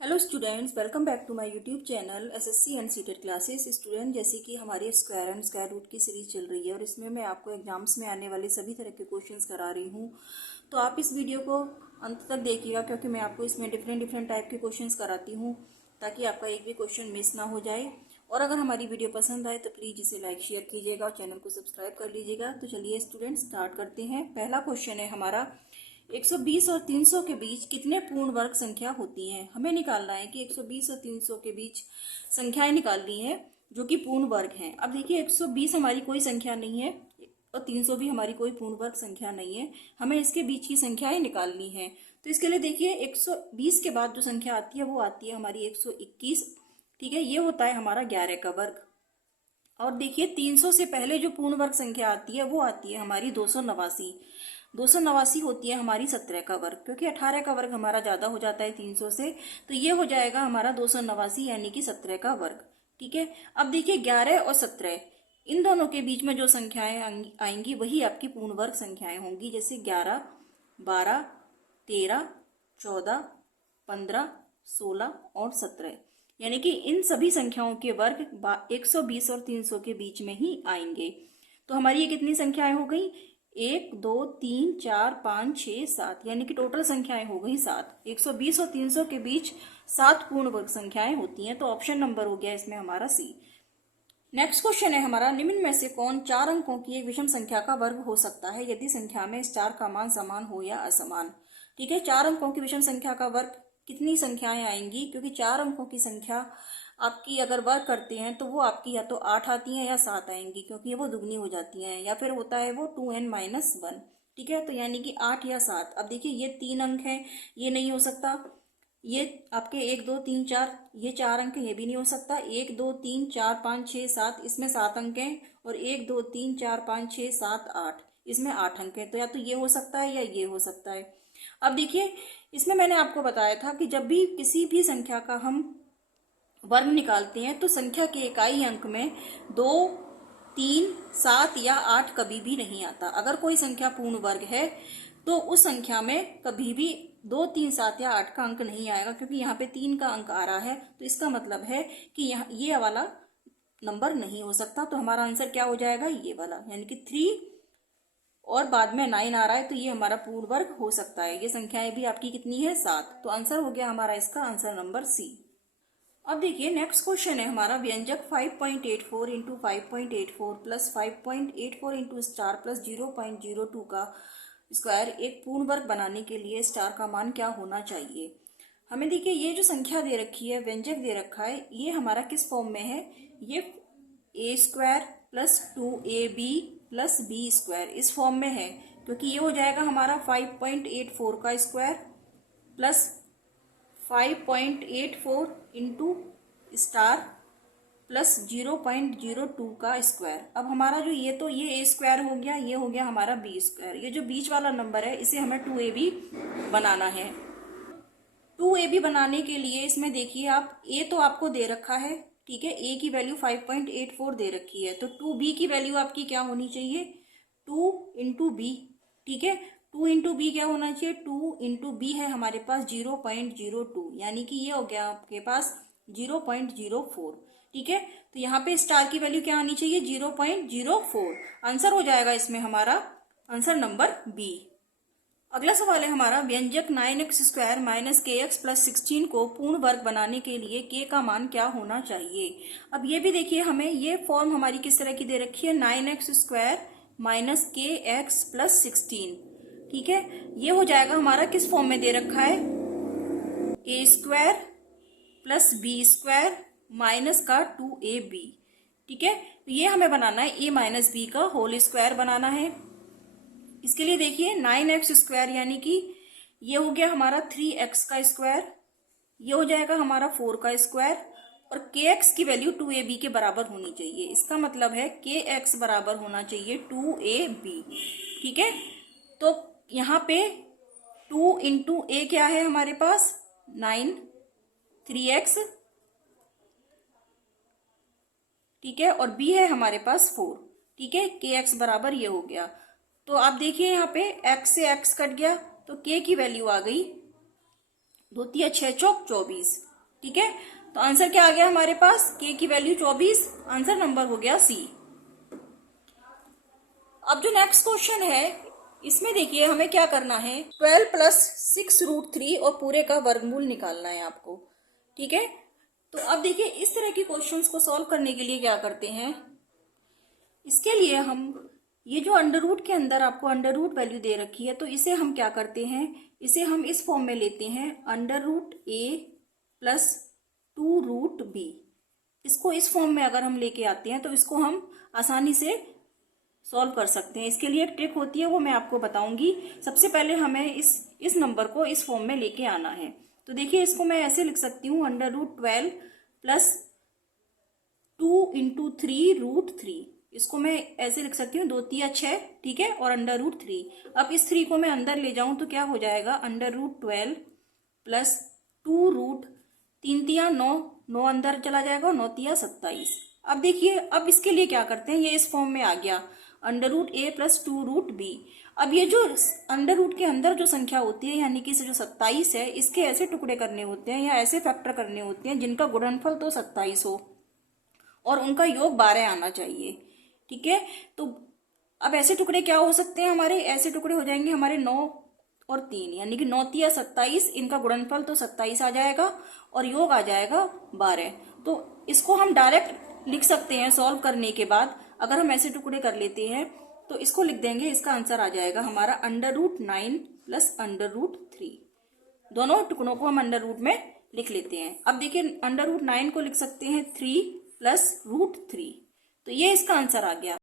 Hello students, welcome back to my YouTube channel SSC and CTET classes. Student, जैसे कि हमारी square and square root की series चल रही है और इसमें मैं आपको एग्जाम्स में आने वाले सभी तरह के क्वेश्चंस करा रही हूँ। तो आप इस वीडियो को अंत तक देखिएगा, क्योंकि मैं आपको इसमें डिफरेंट टाइप के क्वेश्चंस कराती हूँ ताकि आपका एक भी क्वेश्चन मिस ना हो जाए। और अगर हमारी वीडियो पसंद आए तो प्लीज़ इसे लाइक शेयर कीजिएगा और चैनल को सब्सक्राइब कर लीजिएगा। तो चलिए स्टूडेंट्स, स्टार्ट करते हैं। पहला क्वेश्चन है हमारा, 120 और 300 के बीच कितने पूर्ण वर्ग संख्या होती हैं। हमें निकालना है कि 120 और 300 के बीच संख्याएं निकालनी है जो कि पूर्ण वर्ग हैं। अब देखिए, 120 हमारी कोई संख्या नहीं है और 300 भी हमारी कोई पूर्ण वर्ग संख्या नहीं है। हमें इसके बीच की संख्याएं निकालनी है। तो इसके लिए देखिए, 120 के बाद जो संख्या आती है वो आती है हमारी 121। ठीक है, ये होता है हमारा 11 का वर्ग। और देखिए, 300 से पहले जो पूर्ण वर्ग संख्या आती है वो आती है हमारी 289। 289 होती है हमारी 17 का वर्ग, क्योंकि 18 का वर्ग हमारा ज्यादा हो जाता है 300 से। तो ये हो जाएगा हमारा 289 यानी कि 17 का वर्ग। ठीक है, अब देखिए 11 और 17 इन दोनों के बीच में जो संख्याएं आएंगी वही आपकी पूर्ण वर्ग संख्याएं होंगी। जैसे 11, 12, 13, 14, 15, 16 और 17, यानी कि इन सभी संख्याओं के वर्ग 120 और 300 के बीच में ही आएंगे। तो हमारी ये कितनी संख्याएं हो गई? 1, 2, 3, 4, 5, 6, 7, यानी कि टोटल संख्याएं हो गई 7। 120 और 300 के बीच 7 पूर्ण वर्ग संख्याएं होती हैं। तो ऑप्शन नंबर हो गया इसमें हमारा सी। नेक्स्ट क्वेश्चन है हमारा, निम्न में से कौन 4 अंकों की एक विषम संख्या का वर्ग हो सकता है यदि संख्या में स्टार का मान समान हो या असमान। ठीक है, 4 अंकों की विषम संख्या का वर्ग कितनी संख्याएं आएंगी? क्योंकि 4 अंकों की संख्या आपकी अगर वर्ग करते हैं तो वो आपकी या तो 8 आती हैं या 7 आएंगी, क्योंकि वो दुगनी हो जाती हैं, या फिर होता है वो 2n-1। ठीक है, तो यानी कि 8 या 7। अब देखिए, ये 3 अंक हैं, ये नहीं हो सकता। ये आपके 1, 2, 3, 4, ये 4 अंक हैं, ये भी नहीं हो सकता। 1, 2, 3, 4, 5, 6, 7, इसमें 7 अंक हैं। और 1, 2, 3, 4, 5, 6, 7, 8, इसमें 8 अंक हैं। तो या तो ये हो सकता है या ये हो सकता है। अब देखिए, इसमें मैंने आपको बताया था कि जब भी किसी भी संख्या का हम वर्ग निकालते हैं तो संख्या के इकाई अंक में 2, 3, 7 या 8 कभी भी नहीं आता। अगर कोई संख्या पूर्ण वर्ग है तो उस संख्या में कभी भी 2, 3, 7 या 8 का अंक नहीं आएगा, क्योंकि यहाँ पे 3 का अंक आ रहा है। तो इसका मतलब है कि यहाँ ये वाला नंबर नहीं हो सकता। तो हमारा आंसर क्या हो जाएगा? ये वाला, यानी कि 3 और बाद में 9 आ रहा है, तो ये हमारा पूर्ण वर्ग हो सकता है। ये संख्याएं भी आपकी कितनी है? 7। तो आंसर हो गया हमारा इसका आंसर नंबर सी। अब देखिए, नेक्स्ट क्वेश्चन है हमारा, व्यंजक 5.84 into 5.84 plus 5.84 into star plus 0.02 का स्क्वायर एक पूर्ण वर्ग बनाने के लिए स्टार का मान क्या होना चाहिए। हमें देखिए, ये जो संख्या दे रखी है, व्यंजक दे रखा है, ये हमारा किस फॉर्म में है? ये A square plus 2ab plus B square इस फॉर्म में है, क्योंकि ये हो जाएगा हमारा 5.84 का square plus 5.84 into star plus 0.02 का स्क्वायर। अब हमारा जो ये ए स्क्वायर हो गया, ये हो गया हमारा बी स्क्वायर। ये जो बीच वाला नंबर है इसे हमें 2ab बनाना है। 2ab बनाने के लिए इसमें देखिए, आप ए तो आपको दे रखा है, ठीक है, ए की वैल्यू 5.84 दे रखी है, तो 2b की वैल्यू आपकी क्या होनी चाहिए? 2 इंटू बी। ठीक है, 2 इंटू बी क्या होना चाहिए? 2 इंटू बी है हमारे पास 0.02, यानी कि ये हो गया आपके पास 0.04। ठीक है, तो यहाँ पे स्टार की वैल्यू क्या आनी चाहिए? 0.04। आंसर हो जाएगा इसमें हमारा आंसर नंबर बी। अगला सवाल है हमारा, व्यंजक 9x स्क्वायर माइनस के एक्स प्लस 16 को पूर्ण वर्ग बनाने के लिए k का मान क्या होना चाहिए। अब ये भी देखिए, हमें ये फॉर्म हमारी किस तरह की दे रखी है? 9x स्क्वायर माइनस के एक्स प्लस 16। ठीक है, ये हो जाएगा हमारा किस फॉर्म में दे रखा है? A square plus B square minus का 2ab। ठीक है, तो ये हमें बनाना है a माइनस बी का होल स्क्वायर बनाना है। इसके लिए देखिए, 9x स्क्वायर यानी कि ये हो गया हमारा 3x का स्क्वायर, ये हो जाएगा हमारा 4 का स्क्वायर, और kx की वैल्यू 2ab के बराबर होनी चाहिए। इसका मतलब है kx बराबर होना चाहिए 2ab। ठीक है, तो यहाँ पे 2 इंटू ए क्या है हमारे पास? 9, 3x, ठीक है, और b है हमारे पास 4। ठीक है, kx बराबर ये हो गया। तो आप देखिए, यहाँ पे x से x कट गया तो k की वैल्यू आ गई 2 × 6 = 24। ठीक है, तो आंसर क्या आ गया हमारे पास, k की वैल्यू 24, आंसर नंबर हो गया सी। अब जो नेक्स्ट क्वेश्चन है इसमें देखिए हमें क्या करना है, 12 प्लस 6√3 और पूरे का वर्गमूल निकालना है आपको। ठीक है, तो अब देखिए इस तरह के क्वेश्चंस को सॉल्व करने के लिए क्या करते हैं, इसके लिए हम ये जो अंडर रूट के अंदर आपको अंडर रूट वैल्यू दे रखी है, तो इसे हम क्या करते हैं, इसे हम इस फॉर्म में लेते हैं, अंडर रूट ए प्लस 2√b। इसको इस फॉर्म में अगर हम लेके आते हैं तो इसको हम आसानी से सॉल्व कर सकते हैं। इसके लिए एक ट्रिक होती है, वो मैं आपको बताऊंगी। सबसे पहले हमें इस नंबर को इस फॉर्म में लेके आना है। तो देखिए इसको मैं ऐसे लिख सकती हूँ, अंडर रूट 12 प्लस 2 × 3√3। इसको मैं ऐसे लिख सकती हूँ, 2 तिया 6, ठीक है, और अंडर रूट 3। अब इस 3 को मैं अंदर ले जाऊं तो क्या हो जाएगा, अंडर रूट 12 प्लस 2√3 तिया 9, 9 अंदर चला जाएगा, 9 तिया 27। अब देखिए अब इसके लिए क्या करते हैं, ये इस फॉर्म में आ गया, अंडर रूट ए प्लस 2√b। अब ये जो अंडर रूट के अंदर जो संख्या होती है, यानी कि जो 27 है, इसके ऐसे टुकड़े करने होते हैं या ऐसे फैक्टर करने होते हैं जिनका गुणनफल तो 27 हो और उनका योग 12 आना चाहिए। ठीक है, तो अब ऐसे टुकड़े क्या हो सकते हैं हमारे, ऐसे टुकड़े हो जाएंगे हमारे 9 और 3, यानी कि 9 तिया 27, इनका गुणनफल तो 27 आ जाएगा और योग आ जाएगा 12। तो इसको हम डायरेक्ट लिख सकते हैं सॉल्व करने के बाद। अगर हम ऐसे टुकड़े कर लेते हैं तो इसको लिख देंगे, इसका आंसर आ जाएगा हमारा under root 9 plus under root 3। दोनों टुकड़ों को हम अंडर रूट में लिख लेते हैं। अब देखिए अंडर रूट 9 को लिख सकते हैं 3 प्लस √3, तो ये इसका आंसर आ गया।